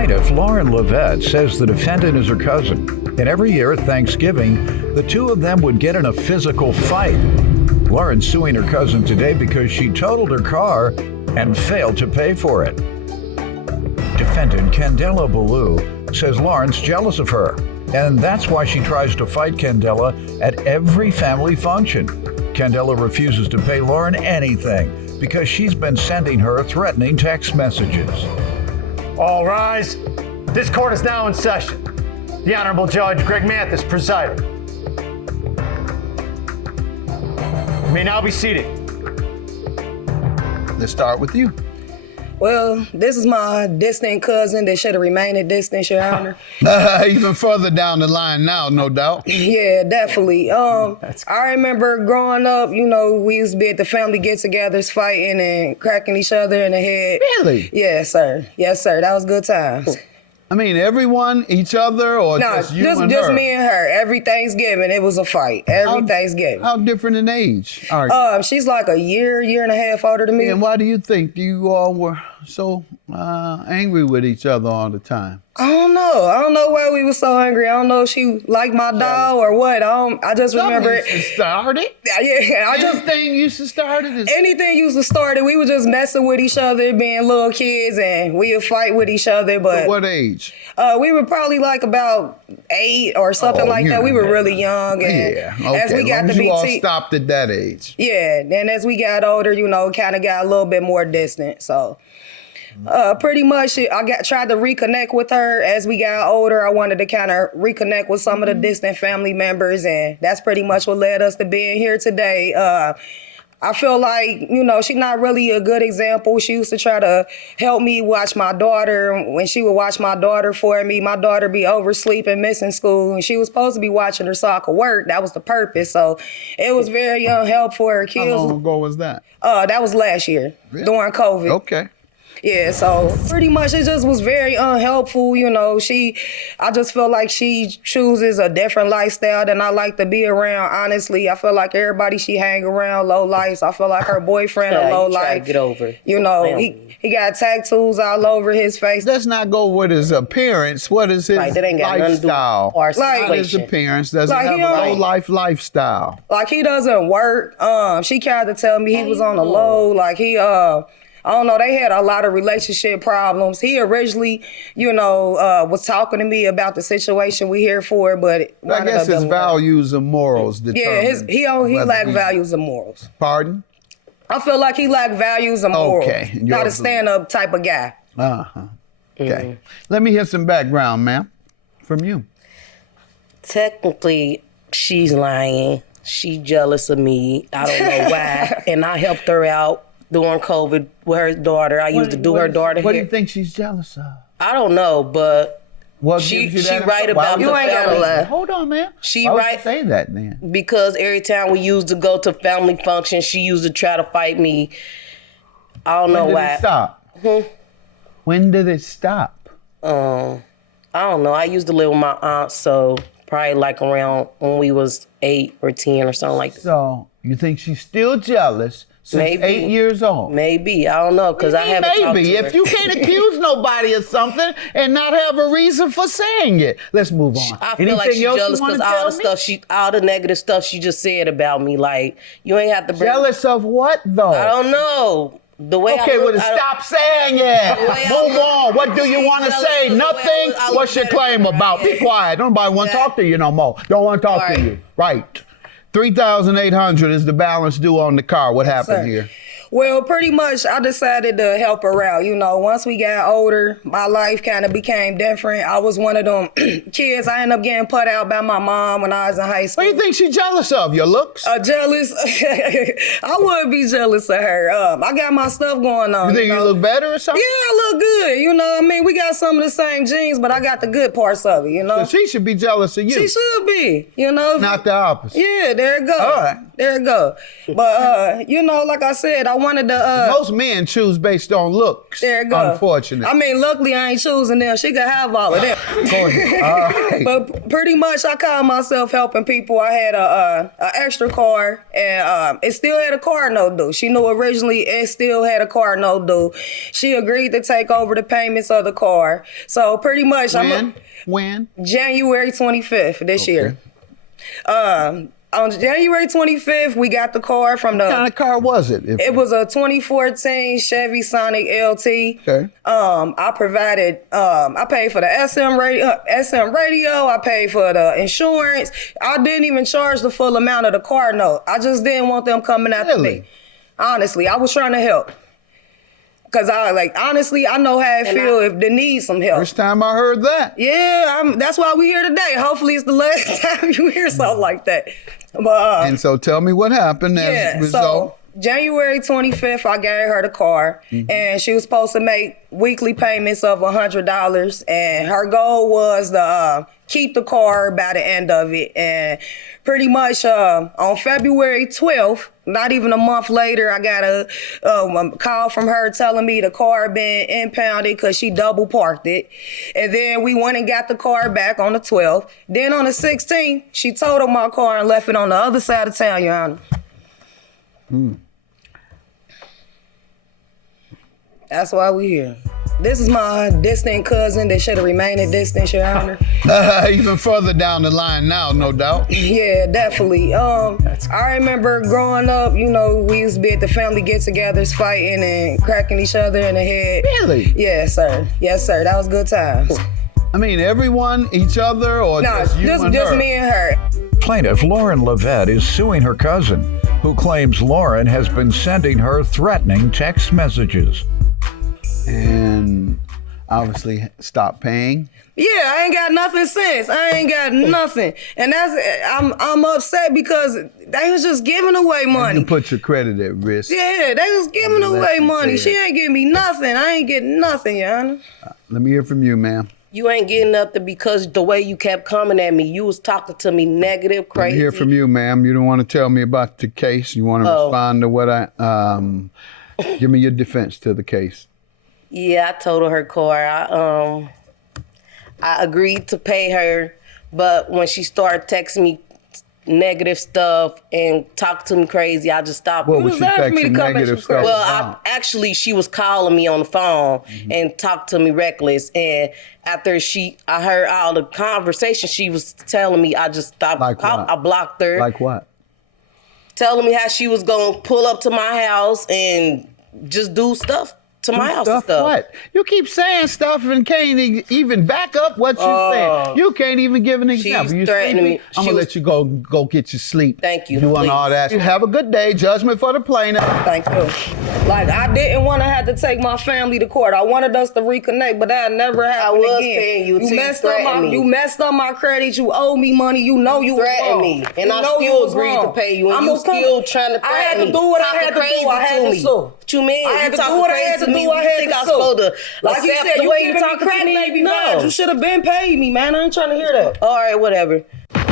Plaintiff Lauren Levette says the defendant is her cousin, and every year at Thanksgiving, the two of them would get in a physical fight. Lauren's suing her cousin today because she totaled her car and failed to pay for it. Defendant Candela Ballou says Lauren's jealous of her, and that's why she tries to fight Candela at every family function. Candela refuses to pay Lauren anything because she's been sending her threatening text messages. All rise. This court is now in session. The Honorable Judge Greg Mathis presiding. You may now be seated. Let's start with you. Well, this is my distant cousin that should have remained a distant, Your Honor. Even further down the line now, no doubt. Yeah, definitely. I remember growing up, you know, we used to be at the family get-togethers fighting and cracking each other in the head. Really? Yes, sir. Yes, sir. That was good times. I mean, everyone, each other, or just you and her? Just me and her. Every Thanksgiving, it was a fight. Every Thanksgiving. How different in age are you? She's like a year and a half older than me. And why do you think you all were so angry with each other all the time? I don't know. I don't know why we were so angry. I don't know if she liked my dog or what. I just remember it. Used to start it? Yeah, Anything used to start it? Anything used to start it. We were just messing with each other, being little kids, and we would fight with each other. But what age? We were probably like about 8 or something like that. We were really young. And as we got to be you all stopped at that age. Yeah, then as we got older, you know, kind of got a little bit more distant. So pretty much I tried to reconnect with her as we got older. I wanted to kind of reconnect with some of the distant family members, and that's pretty much what led us to being here today. I feel like, you know, she's not really a good example. She used to try to help me watch my daughter. When she would watch my daughter for me, my daughter be oversleeping, missing school, and she was supposed to be watching her so I could work. That was the purpose. So it was very unhelpful for her kids. How long ago was that? That was last year, during COVID. Okay. Yeah, so pretty much it just was very unhelpful, you know. I just feel like she chooses a different lifestyle than I like to be around, honestly. I feel like everybody she hang around low life. I feel like her boyfriend a low life. Get over. You know, he got tattoos all over his face. Let's not go with his appearance. What is his lifestyle? Like his appearance doesn't have a low life lifestyle. Like he doesn't work. She tried to tell me he was on the low. Like he I don't know, they had a lot of relationship problems. He originally, you know, was talking to me about the situation we here for, but I guess his values and morals determine. Yeah, he lacked values and morals. Pardon? I feel like he lacked values and morals. Okay. Not a stand-up type of guy. Uh-huh. Okay. Let me hear some background, ma'am, from you. Technically, she's lying. She's jealous of me. I don't know why. And I helped her out during COVID with her daughter. I used to do her daughter What do hair. you think she's jealous of? I don't know, but she right about the family. Hold on, man. She Why would right you say that, then? Because every time we used to go to family functions, she used to try to fight me. I don't know why. When did it stop? When did it stop? I don't know. I used to live with my aunt, so probably like around when we was 8 or 10 or something like that. So you think she's still jealous? Since 8 years old? Maybe. I don't know, because I haven't talked to her. Maybe. If you can't accuse nobody of something and not have a reason for saying it. Let's move on. I feel like she's jealous because all the negative stuff she just said about me. Like, you ain't have to bring... Jealous of what, though? I don't know. The way stop saying it. Move on. What do you want to say? Nothing? What's your claim about? Be quiet. Nobody want to talk to you no more. Don't want to talk to you. Right. $3,800 is the balance due on the car. What happened here? Well, pretty much I decided to help her out. You know, once we got older, my life kind of became different. I was one of them kids. I ended up getting put out by my mom when I was in high school. What do you think she's jealous of? Your looks? Jealous? I would be jealous of her. I got my stuff going on. You think you look better or something? Yeah, I look good. You know what I mean? We got some of the same genes, but I got the good parts of it, you know? So she should be jealous of you. She should be, you know? Not the opposite. Yeah, there it go. All right. There it go. But, you know, like I said, I wanted to... Most men choose based on looks. There it go. Unfortunately. I mean, luckily I ain't choosing them. She could have all of them. Right. But pretty much I called myself helping people. I had a extra car, and it still had a car note due. She knew originally it still had a car note due. She agreed to take over the payments of the car. car. So pretty much, When? January 25th this year. On January 25th, we got the car from the. What kind of car was it? It was a 2014 Chevy Sonic LT. Okay. I provided. I paid for the SM radio. I paid for the insurance. I didn't even charge the full amount of the car note. I just didn't want them coming after me. Honestly, I was trying to help. Cause honestly, I know how it feel if they need some help. First time I heard that. Yeah, that's why we here today. Hopefully it's the last time you hear something like that. But and so tell me what happened as a result. So January 25th, I gave her the car, and she was supposed to make weekly payments of $100, and her goal was to keep the car by the end of it. And pretty much on February 12th, not even a month later, I got a call from her telling me the car been impounded because she double parked it. And then we went and got the car back on the 12th. Then on the 16th, she totaled my car and left it on the other side of town, Your Honor. That's why we here. This is my distant cousin that should have remained a distance, Your Honor. Even further down the line now, no doubt. Yeah, definitely. I remember growing up, we used to be at the family get-togethers fighting and cracking each other in the head. Really? Yes, sir. Yes, sir. That was good times. I mean, everyone, each other, or just you and her? Just me and her. Plaintiff Lauren Levette is suing her cousin, who claims Lauren has been sending her threatening text messages. And obviously stopped paying. Yeah, I ain't got nothing since. I ain't got nothing. And I'm upset because they was just giving away money. You put your credit at risk. Yeah, they was giving away money. She ain't giving me nothing. I ain't getting nothing, Your Honor. Let me hear from you, ma'am. You ain't getting nothing because the way you kept coming at me, you was talking to me negative, crazy. Let me hear from you, ma'am. You don't want to tell me about the case. You want to respond to what give me your defense to the case. Yeah, I totaled her car. I agreed to pay her, but when she started texting me negative stuff and talking to me crazy, I just stopped. What was she texting negative stuff? Well, actually, she was calling me on the phone and talked to me reckless. And after I heard all the conversation she was telling me, I just stopped. Like what? I blocked her. Like what? Telling me how she was going to pull up to my house and just do stuff to my house and stuff. What? You keep saying stuff and can't even back up what you said. You can't even give an example. She's threatening me. I'm going to let you go get your sleep. Thank you. Doing all that. You have a good day. Judgment for the plaintiff. Thank you. I didn't want to have to take my family to court. I wanted us to reconnect, but that never happened again. I was paying you. You messed up my credit. You owe me money. You know you threatened me. And I still agreed to pay you. And you still trying to threaten me. I had to do what I had to do. I had to sue. What you mean? I had to do what I had to do. I had to sue. Like you said, you giving me crack baby vibes. You should have been paid me, man. I ain't trying to hear that. All right, whatever.